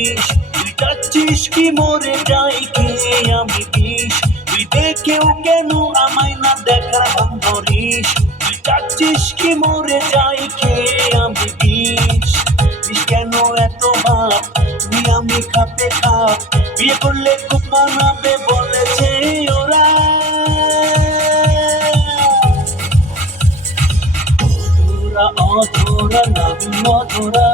বিষ, তুই চাচ্ছিস কি মরে যাই খেয়ে আমি বিষ, তুই দেখেও কেন আমায় না দেখার ভান ধরিস, তুই চাচ্ছিস কি মরে যাই খেয়ে আমি বিষ, বিষ কেন এত ভাব তুই আমি খাপে খাপ, বিয়ে করলে খুব মানাবে বলেছে ওরা। অধরা নাবি অধরা,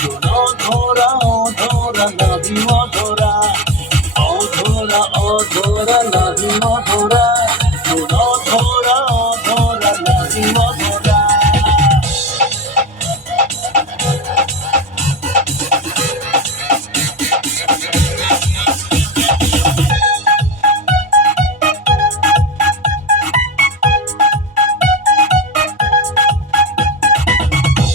শোন অধরা অধরা নাবি অধরা, অধরা অধরা নাবি অধরা, শোন অধরা অধরা নাবি অধরা।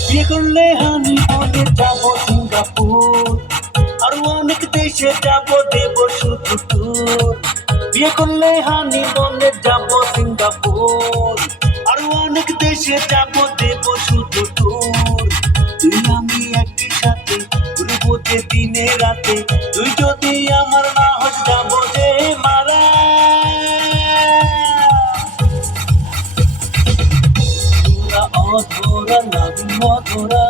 বিয়ে করলে হানি বলে যাব সিঙ্গাপুর, আরো অনেক দেশে যাব দেব শুধু ট্যুর। বিয়ে করলে হানি বলে যাব সিঙ্গাপুর, আরো অনেক দেশে যাব দেব শুধু ট্যুর। তুই আমি একই সাথে ঘুরবো যে দিনে রাতে, তুই যদি আমার না হস যাব যে মারা। অধরা নাবি অধরা,